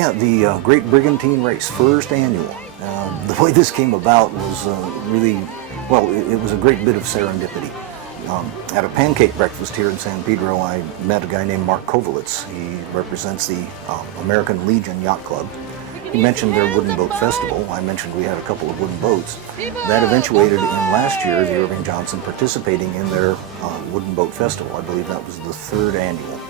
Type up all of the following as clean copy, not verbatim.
Yeah, the Great Brigantine Race, first annual. The way this came about was really, well, it was a great bit of serendipity. At a pancake breakfast here in San Pedro, I met a guy named Mark Kovalitz. He represents the American Legion Yacht Club. He mentioned their wooden boat festival. I mentioned we had a couple of wooden boats. That eventuated in last year, the Irving Johnson participating in their wooden boat festival. I believe that was the 3rd annual.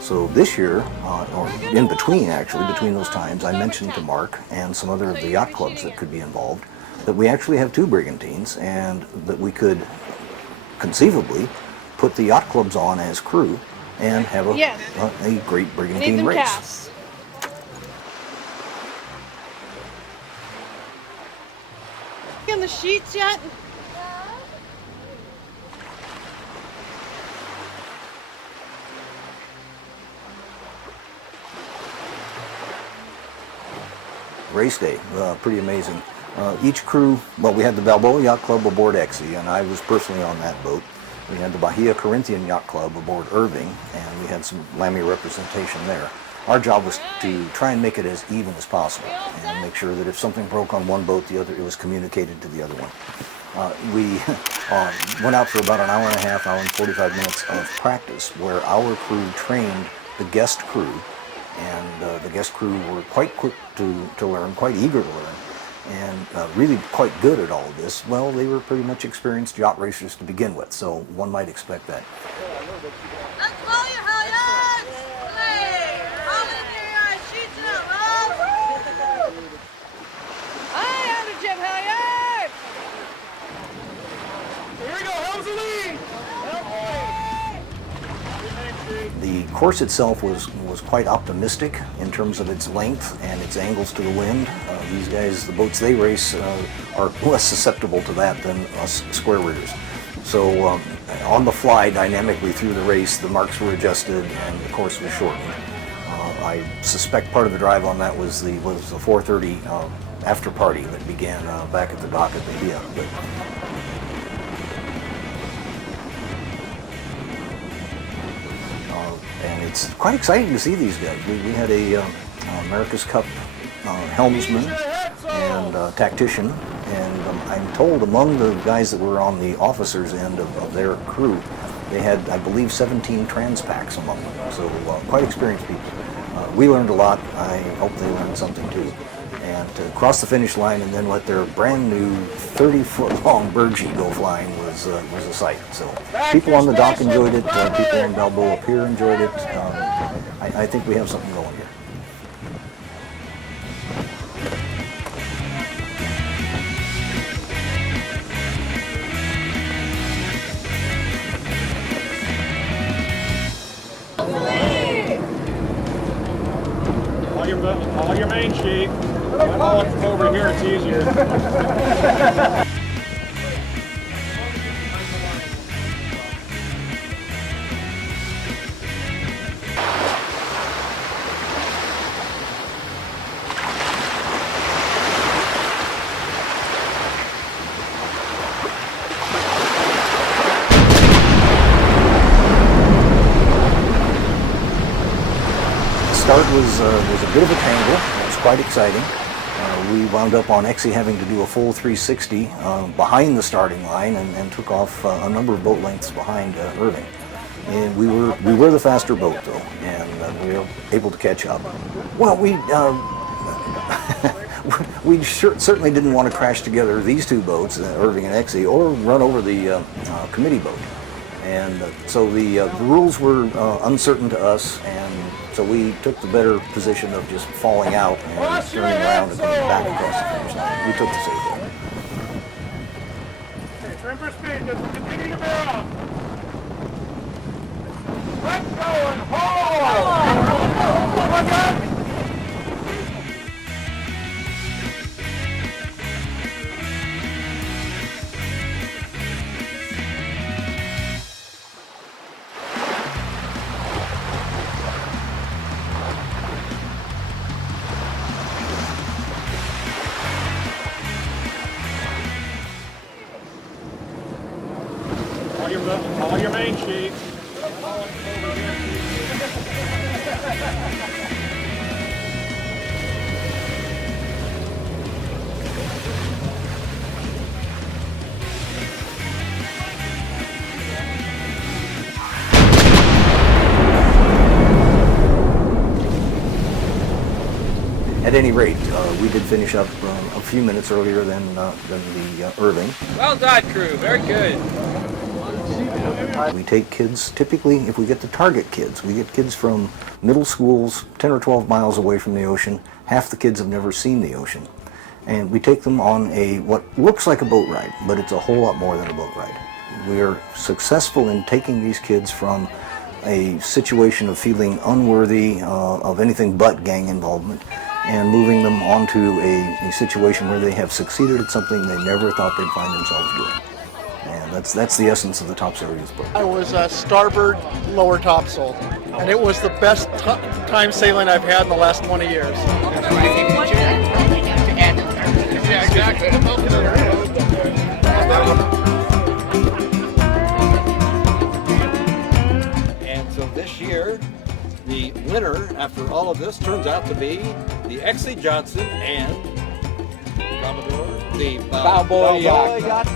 So this year, or in between actually, between those times, I mentioned to Mark and some other of the yacht clubs that could be involved that we actually have 2 Brigantines and that we could conceivably put the yacht clubs on as crew and have a great Brigantine race. Cast. In the sheets yet? Race day, pretty amazing. Each crew, well, we had the Balboa Yacht Club aboard Exy, and I was personally on that boat. We had the Bahia Corinthian Yacht Club aboard Irving, and we had some Lammy representation there. Our job was to try and make it as even as possible and make sure that if something broke on one boat, it was communicated to the other one. We went out for about an hour and a half, hour and 45 minutes of practice where our crew trained the guest crew, and the guest crew were quite quick to learn, quite eager to learn, and really quite good at all of this. Well, they were pretty much experienced yacht racers to begin with, so one might expect that. The course itself was quite optimistic in terms of its length and its angles to the wind. These guys, the boats they race, are less susceptible to that than us square riggers. So on the fly, dynamically through the race, the marks were adjusted and the course was shortened. I suspect part of the drive on that was the 4:30 after party that began back at the dock at Bahia. And it's quite exciting to see these guys. We had a America's Cup helmsman and tactician, and I'm told among the guys that were on the officers' end of their crew, they had, I believe, 17 transpacks among them, so quite experienced people. We learned a lot. I hope they learned something too. And to cross the finish line and then let their brand new 30-foot-long birdie go flying was a sight. So people on the dock enjoyed it. People on Balboa Pier enjoyed it. I think we have something going here. All your main sheet. I'm all over here, it's easier. Start was a bit of a tangle. It was quite exciting. We wound up on Exy having to do a full 360 behind the starting line and took off a number of boat lengths behind Irving. And we were the faster boat though, and we were able to catch up. Well, we certainly didn't want to crash together these 2 boats, Irving and Exy, or run over the committee boat. And so the rules were uncertain to us, and so we took the better position of just falling out and turning around and coming back across the finish line. We took the safe one. Okay, trim for speed, just continue to bear off. Let's go and hold! Look up! All your main sheet. At any rate, we did finish up a few minutes earlier than the Irving. Well done, crew. Very good. We take kids, typically, if we get to target kids, we get kids from middle schools 10 or 12 miles away from the ocean. Half the kids have never seen the ocean. And we take them on what looks like a boat ride, but it's a whole lot more than a boat ride. We are successful in taking these kids from a situation of feeling unworthy of anything but gang involvement and moving them onto a situation where they have succeeded at something they never thought they'd find themselves doing. And that's the essence of the Topsail Youth book. I was starboard lower topsail, and it was the best time sailing I've had in the last 20 years. Yeah, exactly. And so this year, the winner, after all of this, turns out to be the Exy Johnson and the Balboa Yacht.